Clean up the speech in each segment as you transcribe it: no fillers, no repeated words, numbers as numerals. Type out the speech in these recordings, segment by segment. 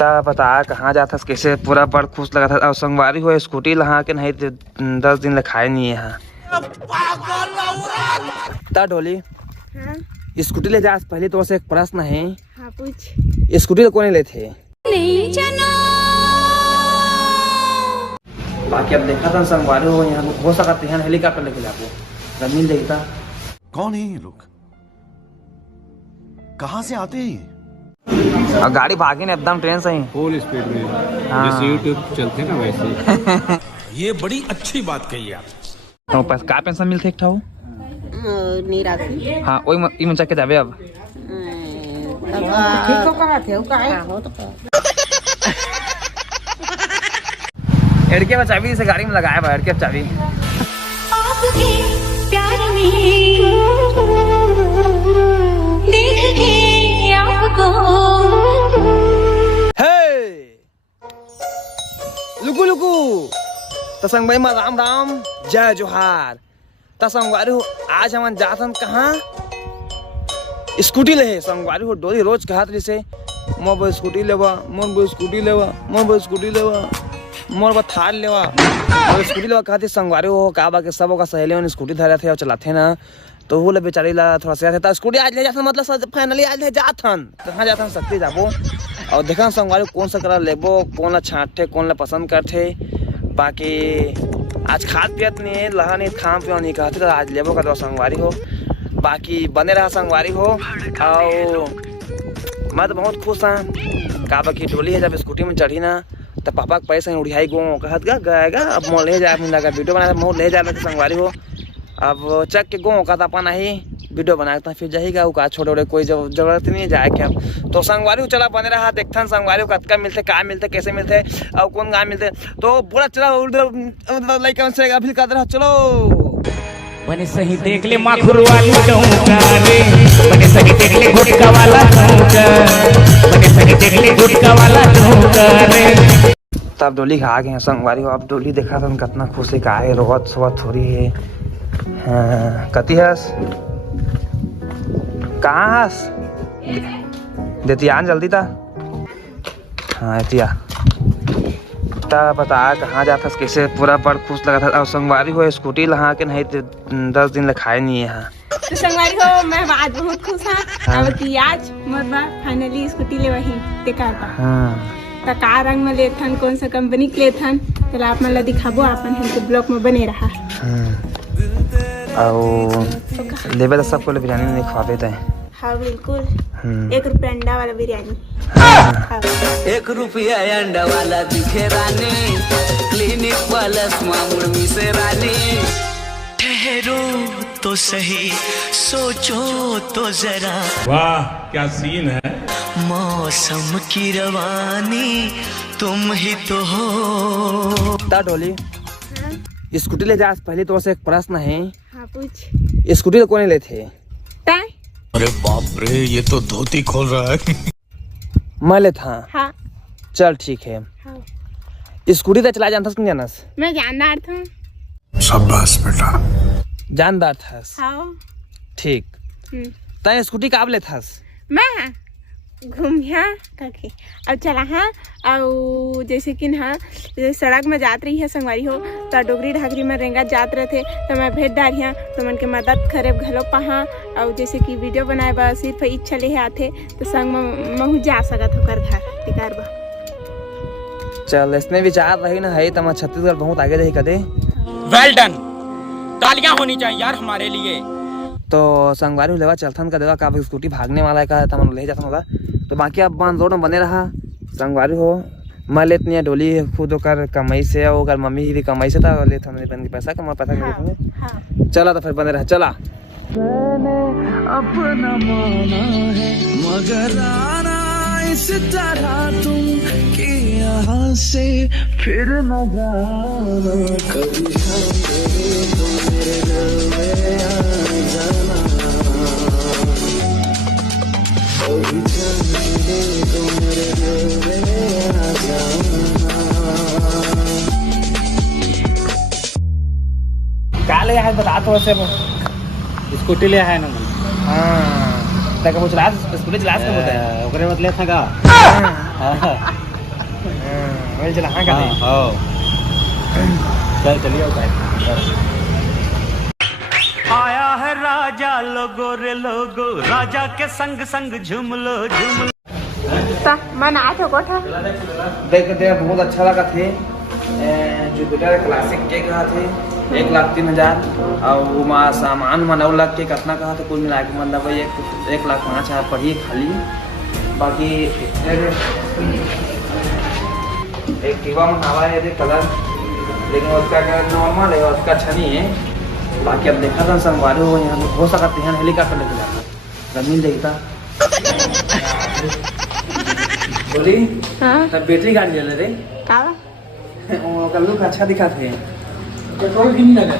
बता कहाँ जाता कैसे पूरा बड़ खुश लगा था। और संगवारी हो स्कूटी लहा के नहीं 10 दिन लखाए नहीं है। ढोली हाँ? स्कूटी ले जा पहले तो एक प्रश्न है। हाँ पूछ। स्कूटी तो कौन ले थे? नहीं जाना। बाकी अब देखा था संगवारी हो यहाँ हो सकते हैं हेलीकॉप्टर लेके आपको मिल जाएगा। कौन है ये लोग, कहाँ से आते हैं? और गाड़ी भागी ना एकदम ट्रेन से ही फुल स्पीड में। हाँ। जैसे यूट्यूब चलते ना वैसे। ये बड़ी अच्छी बात कही आप। तो पास का पेंशन मिलते एक ठाऊ? निराशी। हाँ वही ई मंचा के जावे अब। ठीक तो करा थे का है हो तो एड़के में चाबी से गाड़ी में लगाया भाई एड़के चाबी। आपके प्यार में देख के आपको लुकु लुकु तसंग भाई राम राम जय जोहार। तसंगवारी हो आज हम जाथन कहाँ स्कूटी ले संगवारी हो डोली रोज कहा जैसे मोर स्कूटी लेवा मोर स्कूटी लेवा मोर स्कूटी लेवा मोर थार लेवा और स्कूटी लेवा कहते संगवारी हो का बा के सब का सहेली स्कूटी धरे थे और चलाते ना तो वो ले बेचारी ला थोड़ा सा था स्कूटी आज ले जाथन मतलब फाइनली आज ले जाथन कहाँ जाथन सकती जाबो और देखा संगवारी कौन सा कलर लेबो कौन ला छांटे कौन ला पसंद करते। बाकी आज खाद पियत नहीं लहा नहीं खाम पियो नहीं कहते तो आज लेबो कर संगवारी हो। बाकी बने रहा संगवारी हो और मैं तो बहुत खुश हाँ का बाकी डोली है जब स्कूटी में चढ़ी ना तो पापा के पैसे उड़ियाई गो कहत गएगा अब मोर ले जाए लगा वीडियो बना मोर ले जाए संगवारी हो। अब चक के गो कहता अपन ही वीडियो बनाता फिर जाएगा वो का छोड़े उड़े कोई जरूरत नहीं जाए के। अब तो संगवारी चला बने रहा देखथन संगवारी कतका मिलते का मिलते कैसे मिलते और कौन गाँव मिलते तो पूरा चला लाइक से अभी कर रहा चलो बने सही देख ले माखुर वाली डोंका रे बने सही देख ले गुटका वाला डोंका बने सही देख ले गुटका वाला डोंका रे। तब डोली आ गए संगवारी हो अब डोली देखा था कितना खुशी का है रोवत सोवत थोड़ी है। हाँ, कती हस कहाँ हस देतियान जल्दी था। हाँ एतिया बता कहाँ जाता कैसे पूरा बड़ खुश लगा था। और संगवारी हो स्कूटी लहा के नहीं 10 दिन लखाए नहीं है। तो संगवारी हो मैं आज बहुत खुश हाँ अब कि आज मोरबा फाइनली स्कूटी ले वही देखा था। हाँ तो का रंग में लेथन कौन सा कंपनी के लेथन तो आप मन ला दिखाबो अपन हमके ब्लॉग में बने रहा। और लेबे तो सबको ले बिरयानी नहीं खवाबे थे। हाँ बिल्कुल 1 रुपया अंडा वाला बिरयानी। 1 रुपया अंडा वाला दिखे रानी क्लिनिक वाला मुर्मी से रानी। ठहरो तो सही सोचो तो जरा वाह क्या सीन है। मौसम की रवानी तुम ही तो हो। ढोली स्कूटी ले जा पहले तो एक प्रश्न है। हाँ पूछ। स्कूटी तो कौन ले थे? अरे बाप रे ये तो धोती खोल रहा है। मैं ले था। हाँ चल ठीक है। हाँ। स्कूटी तो चला जानता जानस? मैं जानदार था। शाबाश बेटा। जानदार था। हाँ ठीक तय स्कूटी काब ले था? मैं घूमिया करके अब चला हाँ और जैसे कि हाँ सड़क में जात रही है संगवारी हो तो डोगरी ढागरी में रेंगा जात रहे थे तो मैं भेंट डारी हाँ तो मन के मदद करे घलो पहा और जैसे कि वीडियो बनाए बा सिर्फ इच्छा ले आते तो संग में महू जा सकत हो कर घर टिकार बा। चल इसमें विचार रही ना है तो छत्तीसगढ़ बहुत आगे रही कदे। वेल डन तालियां होनी चाहिए यार हमारे लिए। तो संगवारी लेवा चलथन का देवा का स्कूटी भागने वाला है का तमन ले जाता होगा तो बाकी अब बंद रोड में बने रहा संगवारी हो। मैं लेती है डोली खुद होकर कमाई से और मम्मी ही भी कमाई से था लेते हमने पैसा कमा पैसा हाँ। चला तो फिर बने रहा चला। अपना माना है मगर आना इस तरह तुम कि यहाँ से फिर न जाना कभी तुम मेरे दिल में आ जाना कभी तुम मेरे दिल में आ जाना। क्या ले आया बता तो वैसे स्कूटी ले है ना। हाँ तक वो चला स्कूटी चला के बोलते हैं ओकरे मतलब था का। हाँ भाई चला हाँ कर चल चलिए आया है राजा लोगो रे लोगो राजा के संग संग झूम लो झूम लो। मन आया कोठा देख बहुत अच्छा लगा थे जुपिटर क्लासिक के कहा थे 1,03,000 और वहाँ सामान में 9 लाख के कितना कहा थे कुल मिला के मतलब 1,05,000 पर ही खाली। बाकी एक टीवा में हवा है कलर लेकिन उसका नॉर्मल है उसका अच्छा नहीं है। बाकी अब देखा था संगवारी हो यहाँ हो सकते हैं हेलीकॉप्टर लेके जाता जमीन देखता बोली हाँ तब बैटरी गाड़ी ले रे का का लुक अच्छा दिखा थे पेट्रोल भी नहीं लगा।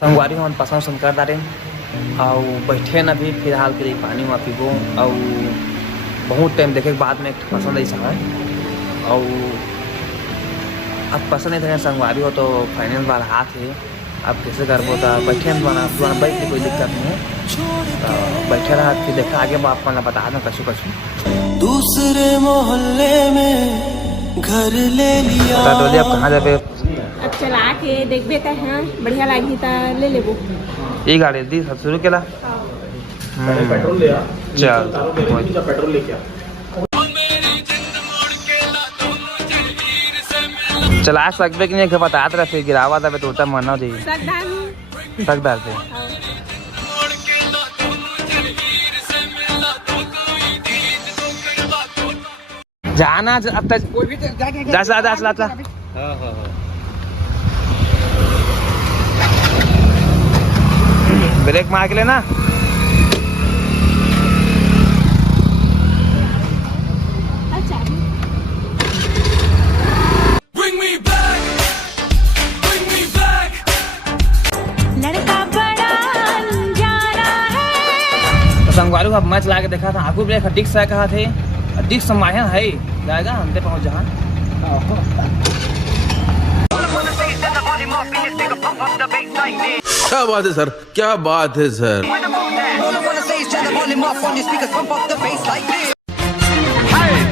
संगवारी हम पसंद कर दारे और बैठे न भी फिलहाल के लिए पानी वहाँ पीबो और बहुत टाइम देखे के बाद में पसंद ऐसा है और अब पसंद नहीं थे संगवारी हो तो फाइनेंस वाला हाथ है अब कैसे करबो तो बैठे में बैठ के कोई दिक्कत नहीं है तो बैठे रहा फिर देखा आगे आप बता दें कछु कछु दूसरे मोहल्ले में घर ले लिया। बता दो अब कहाँ जाबे अब चला के देखबे त हाँ बढ़िया लागी त ले लेबो। ये गाड़ी दी सब शुरू केला पेट्रोल ले आ चल पेट्रोल लेके आ। चला सकबे कि नहीं बता रहा फिर गिरावा था तो उतना मरना चाहिए सकदार से जाना अब तक जा चला ब्रेक मार के लेना संगवारी अब मैच ला के देखा था आगू ब्रेक डिक से कहा थे डिक समायन है जाएगा हमसे पहुंच जहाँ क्या बात है सर, क्या बात है सर।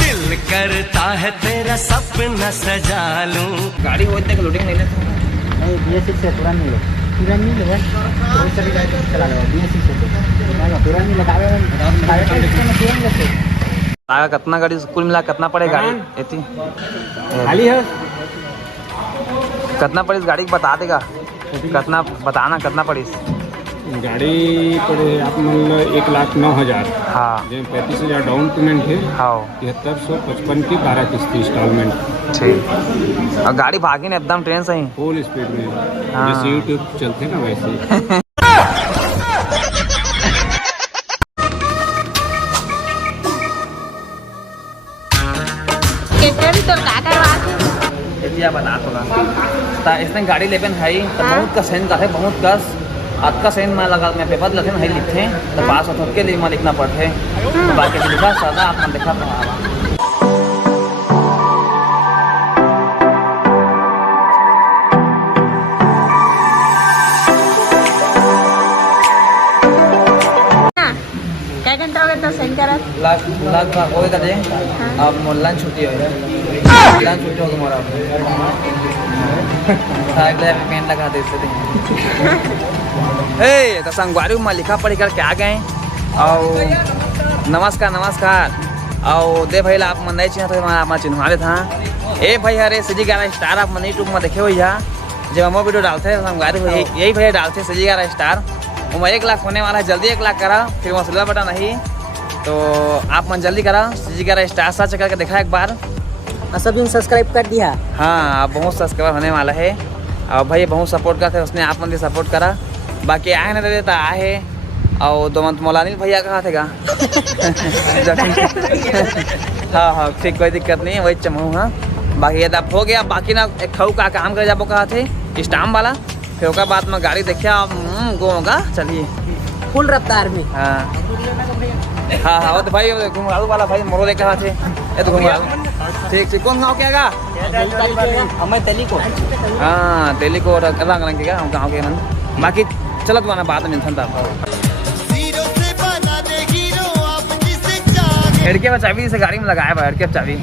दिल करता है तेरा सपना सजा लूं। गाड़ी हो इतने लोडिंग नहीं लेते BS6 से तुरंत मिलो चला लो BS6 से तुरंत नहीं आगे कितना गाड़ी कुल मिला कितना पड़े गाड़ी इतनी खाली है कितना पड़ी इस गाड़ी को बता देगा कितना बताना कितना पड़ी गाड़ी पड़े आप मान लो 1,09,000 हाँ 35,000 डाउन पेमेंट है। हाँ 7355 की 12 किस्त इंस्टॉलमेंट। ठीक और गाड़ी भागी ना एकदम ट्रेन से ही फुल स्पीड में हाँ। जैसे यूट्यूब चलते ना वैसे बता थोड़ा इसने गाड़ी लेपन है तो बहुत का सेंस का है बहुत कस आज का सेंस में लगा मैं पेपर लगे नहीं लिखे तो पास हो के लिए मैं लिखना पड़ते तो बाकी लिखा सादा आपने देखा पड़ा लग हो गए अब लंच छुट्टी हो लंच छुट्टी होगी मोरा पेन लगा दे तो संगवारी में लिखा पढ़ी करके आ गए और नमस्कार नमस्कार और दे भाई आप मन नहीं चिन्ह तो आप चिन्हवा दे था ए भाई अरे सीजी 11 स्टार आप मन यूट्यूब में देखे हुई है जब हम वीडियो डालते हैं संगवारी यही भैया डालते हैं सीजी 11 स्टार वो 1 लाख होने वाला है जल्दी 1 लाख करा फिर वहाँ सिल्वर बटन नहीं तो आप मन जल्दी करा सीजी 11 स्टार सर्च करके देखा एक बार सभी सब्सक्राइब कर दिया। हाँ बहुत सब्सक्राइबर होने वाला है और भाई बहुत सपोर्ट करते हैं उसने आप मन भी सपोर्ट करा बाकी आए नहीं देता आए और दो मंथ मौलानी भैया कहा थे हाँ हाँ ठीक कोई दिक्कत नहीं वही चमू हाँ बाकी ये हो गया बाकी ना एक खाऊ का काम कर जाबो कहा थे स्टाम्प वाला फिर उसके बाद में गाड़ी देखिए गो होगा चलिए फुल रफ्तार में। हाँ हाँ हाँ तो भाई घुंघरालू वाला भाई मोरो देख रहा थे ये तो घुंघरालू ठीक ठीक कौन गाँव के आगा हमें तेली को हाँ तेली को रंग रंग के गाँव के मन बाकी चलत वाला बाद में मिलता था लड़के का चाबी से गाड़ी में लगाया भाई, लड़के चाबी।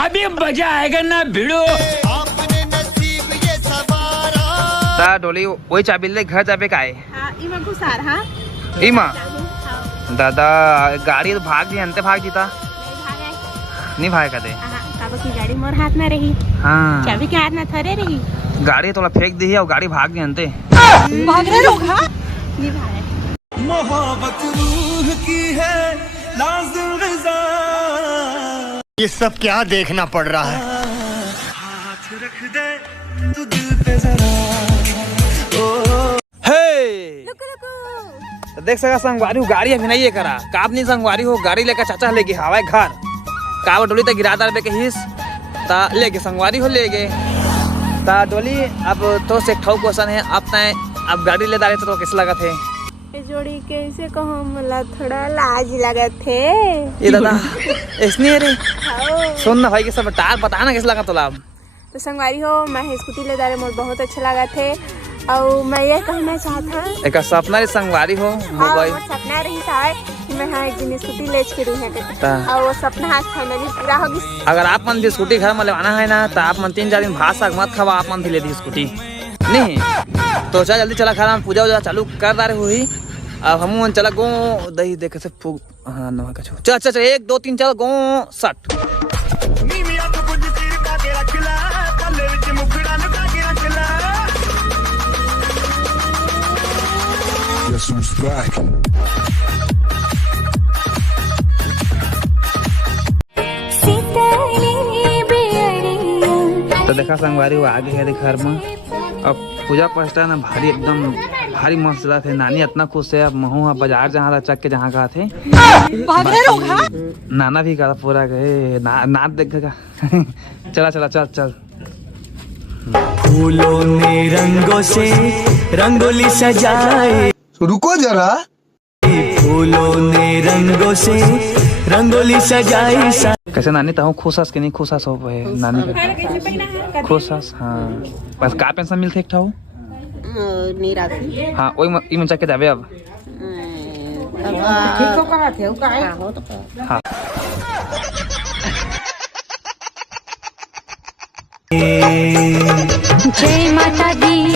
अभी मजा आएगा ना भिड़ो। ता डोली वही चाबी ले घर जाबे का है इमा घुसार हाँ इमा दादा गाड़ी तो भाग दी अंते भाग जीता नहीं भाग दे काबा की गाड़ी मोर हाथ में रही, हाँ चाबी के हाथ में थरे रही, गाड़ी थोड़ा फेंक दी है और गाड़ी भाग दी अंते भाग रहे लोग हाँ नहीं भागे। मोहब्बत रूह की है लाज़िम ग़िज़ा। ये सब क्या देखना पड़ रहा है। हाथ रख दे तू दिल पे जरा। तो देख सका संगवारी हो गाड़ी अभी नहीं है करा काब नहीं संगवारी हो गाड़ी लेकर चाचा लेके हवाए घर काब डोली तक गिरा दर के हिस ता लेके संगवारी हो लेगे ता डोली अब तो से ठौ क्वेश्चन है अब गाड़ी ले दारे तो कैसे लगा थे ये जोड़ी कैसे कहो मला थोड़ा लाज लगा थे ये दादा इसने रे सुन ना भाई के सब बताना कैसे लगा तो लाभ। तो संगवारी हो मैं स्कूटी ले दारे मोर बहुत अच्छा लगा थे और मैं ये कहना चाहता एक सपना रे संगवारी हो भाई सपना रही था कि मैं हाँ एक दिन स्कूटी ले के रही है और वो सपना आज फाइनली पूरा हो गई। अगर आप मन भी स्कूटी घर में लेवाना है ना तो आप मन 3-4 दिन भात साग मत खावा आप मन भी ले दी स्कूटी नहीं तो चल जल्दी चला खा पूजा वूजा चालू कर दारे हुई अब हम चला गो दही देखे से फूक हाँ नवा का चल चल चल 1 2 3 4 गो सट तो देखा संगवारी वो आगे है घर में अब पूजा पस्ता ना भारी एकदम भारी मस्त रहा थे नानी इतना खुश है अब महू बाजार जहाँ था चक के जहाँ गए थे नाना भी कहा पूरा गए नाच देखेगा चला चला चल चल। फूलों ने रंगों से रंगोली सजाए रुको जरा फूलों ने रंगों से रंगोली सजाई कैसे नानी तो खुश के नहीं खुश हो पाए नानी खुश हाँ बस का पेंशन मिलते एक ठाऊ हाँ वही मन के जाबे अब हाँ जय माता दी।